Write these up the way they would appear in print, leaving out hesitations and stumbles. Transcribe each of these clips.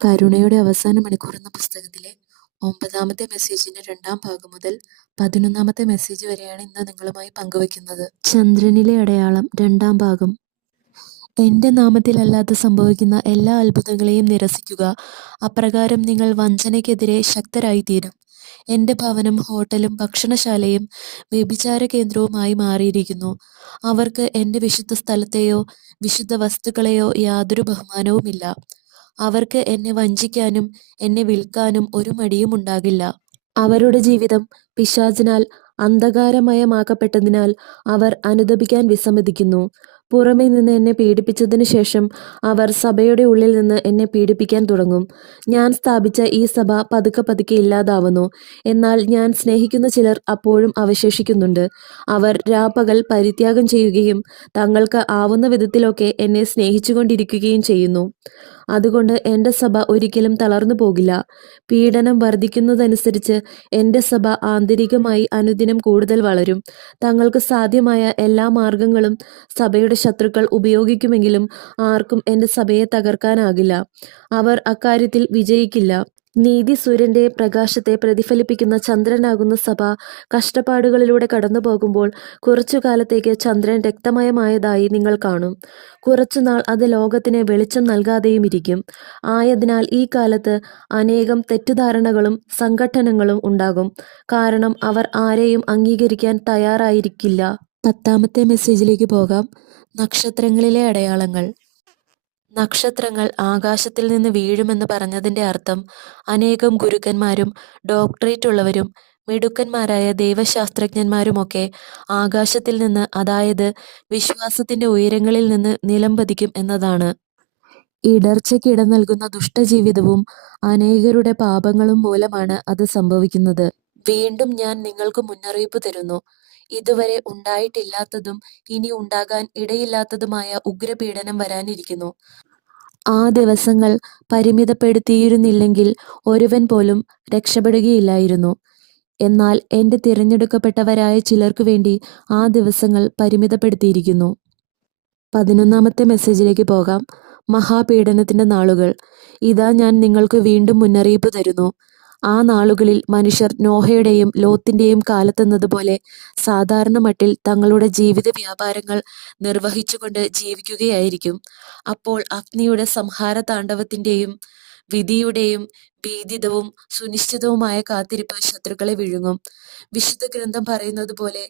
കരുണയുടെ അവസാന മണിക്കൂർ എന്ന പുസ്തകത്തിലെ 9-ാമത്തെ മെസ്സേജിന്റെ 2-ാം ഭാഗം മുതൽ 11-ാമത്തെ മെസ്സേജ് വരെയാണ് ഇന്ന് നിങ്ങളുമായി പങ്കുവയ്ക്കുന്നത്. ചന്ദ്രനിലെ അടയാളം 2-ാം ഭാഗം. എൻ്റെ നാമത്തിലല്ലാതെ സംഭവിക്കുന്ന എല്ലാ അത്ഭുതങ്ങളെയും നിരസിക്കുക. അപ്രകാരം നിങ്ങൾ വഞ്ചനയ്ക്കെതിരെ ശക്തരായിത്തീരും. എൻ്റെ ഭവനം ഹോട്ടലും ഭക്ഷണശാലയും വ്യഭിചാര കേന്ദ്രവുമായി മാറിയിരിക്കുന്നു. അവർക്ക് എൻ്റെ വിശുദ്ധ സ്ഥലത്തെയോ വിശുദ്ധ വസ്തുക്കളെയോ യാതൊരു ബഹുമാനവുമില്ല. അവർക്ക് എന്നെ വഞ്ചിക്കാനും എന്നെ വിൽക്കാനും ഒരു മടിയും ഉണ്ടാകില്ല. അവരുടെ ജീവിതം പിശാചിനാൽ അന്ധകാരമയമാക്കപ്പെട്ടതിനാൽ അവർ അനുതപിക്കാൻ വിസമ്മതിക്കുന്നു. പുറമേ നിന്ന് എന്നെ പീഡിപ്പിച്ചതിനു ശേഷം അവർ സഭയുടെ ഉള്ളിൽ നിന്ന് എന്നെ പീഡിപ്പിക്കാൻ തുടങ്ങും. ഞാൻ സ്ഥാപിച്ച ഈ സഭ പതുക്കെ പതുക്കെ ഇല്ലാതാവുന്നു. എന്നാൽ ഞാൻ സ്നേഹിക്കുന്ന ചിലർ അപ്പോഴും അവശേഷിക്കുന്നുണ്ട്. അവർ രാപ്പകൽ പരിത്യാഗം ചെയ്യുകയും തങ്ങൾക്ക് ആവുന്ന വിധത്തിലൊക്കെ എന്നെ സ്നേഹിച്ചുകൊണ്ടിരിക്കുകയും ചെയ്യുന്നു. അതുകൊണ്ട് എൻ്റെ സഭ ഒരിക്കലും തളർന്നു പോകില്ല. പീഡനം വർദ്ധിക്കുന്നതനുസരിച്ച് എൻ്റെ സഭ ആന്തരികമായി അനുദിനം കൂടുതൽ വളരും. തങ്ങൾക്ക് സാധ്യമായ എല്ലാ മാർഗങ്ങളും സഭയുടെ ശത്രുക്കൾ ഉപയോഗിക്കുമെങ്കിലും ആർക്കും എൻ്റെ സഭയെ തകർക്കാനാകില്ല. അവർ അക്കാര്യത്തിൽ വിജയിക്കില്ല. നീതിസൂര്യൻ്റെ പ്രകാശത്തെ പ്രതിഫലിപ്പിക്കുന്ന ചന്ദ്രനാകുന്ന സഭ കഷ്ടപ്പാടുകളിലൂടെ കടന്നു പോകുമ്പോൾ കുറച്ചുകാലത്തേക്ക് ചന്ദ്രൻ രക്തമയമായതായി നിങ്ങൾ കാണും. കുറച്ചുനാൾ അത് ലോകത്തിന് വെളിച്ചം നൽകാതെയും ഇരിക്കും. ആയതിനാൽ ഈ കാലത്ത് അനേകം തെറ്റിദ്ധാരണകളും സംഘട്ടനങ്ങളും ഉണ്ടാകും. കാരണം അവർ ആരെയും അംഗീകരിക്കാൻ തയ്യാറായിരിക്കില്ല. 10-ാമത്തെ മെസ്സേജിലേക്ക് പോകാം. നക്ഷത്രങ്ങളിലെ അടയാളങ്ങൾ. നക്ഷത്രങ്ങൾ ആകാശത്തിൽ നിന്ന് വീഴുമെന്ന് പറഞ്ഞതിൻ്റെ അർത്ഥം അനേകം ഗുരുക്കന്മാരും ഡോക്ടറേറ്റ് ഉള്ളവരും മിടുക്കന്മാരായ ദൈവശാസ്ത്രജ്ഞന്മാരുമൊക്കെ ആകാശത്തിൽ നിന്ന്, അതായത് വിശ്വാസത്തിൻ്റെ ഉയരങ്ങളിൽ നിന്ന് നിലംപതിക്കും എന്നതാണ്. ഇടർച്ചയ്ക്ക് ഇട നൽകുന്ന ദുഷ്ടജീവിതവും അനേകരുടെ പാപങ്ങളും മൂലമാണ് അത് സംഭവിക്കുന്നത്. വീണ്ടും ഞാൻ നിങ്ങൾക്ക് മുന്നറിയിപ്പ് തരുന്നു. ഇതുവരെ ഉണ്ടായിട്ടില്ലാത്തതും ഇനി ഉണ്ടാകാൻ ഇടയില്ലാത്തതുമായ ഉഗ്രപീഡനം വരാനിരിക്കുന്നു. ആ ദിവസങ്ങൾ പരിമിതപ്പെടുത്തിയിരുന്നില്ലെങ്കിൽ ഒരുവൻ പോലും രക്ഷപ്പെടുകയില്ലായിരുന്നു. എന്നാൽ എൻ്റെ തിരഞ്ഞെടുക്കപ്പെട്ടവരായ ചിലർക്കു വേണ്ടി ആ ദിവസങ്ങൾ പരിമിതപ്പെടുത്തിയിരിക്കുന്നു. 11-ാമത്തെ മെസ്സേജിലേക്ക് പോകാം. മഹാപീഡനത്തിൻ്റെ നാളുകൾ. ഇതാ ഞാൻ നിങ്ങൾക്ക് വീണ്ടും മുന്നറിയിപ്പ് തരുന്നു. ആ നാളുകളിൽ മനുഷ്യർ നോഹയുടെയും ലോത്തിൻ്റെയും കാലത്തെന്നതുപോലെ സാധാരണ മട്ടിൽ തങ്ങളുടെ ജീവിത വ്യാപാരങ്ങൾ നിർവഹിച്ചുകൊണ്ട് ജീവിക്കുകയായിരിക്കും. അപ്പോൾ അഗ്നിയുടെ സംഹാര താണ്ഡവത്തിൻ്റെയും വിധിയുടെയും ഭീതിതവും സുനിശ്ചിതവുമായ കാത്തിരിപ്പ് ശത്രുക്കളെ വിഴുങ്ങും. വിശുദ്ധ ഗ്രന്ഥം പറയുന്നത് പോലെ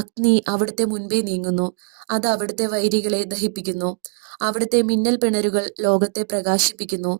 അഗ്നി അവിടുത്തെ മുൻപേ നീങ്ങുന്നു. അത് അവിടുത്തെ വൈരികളെ ദഹിപ്പിക്കുന്നു. അവിടുത്തെ മിന്നൽ പിണരുകൾ ലോകത്തെ പ്രകാശിപ്പിക്കുന്നു.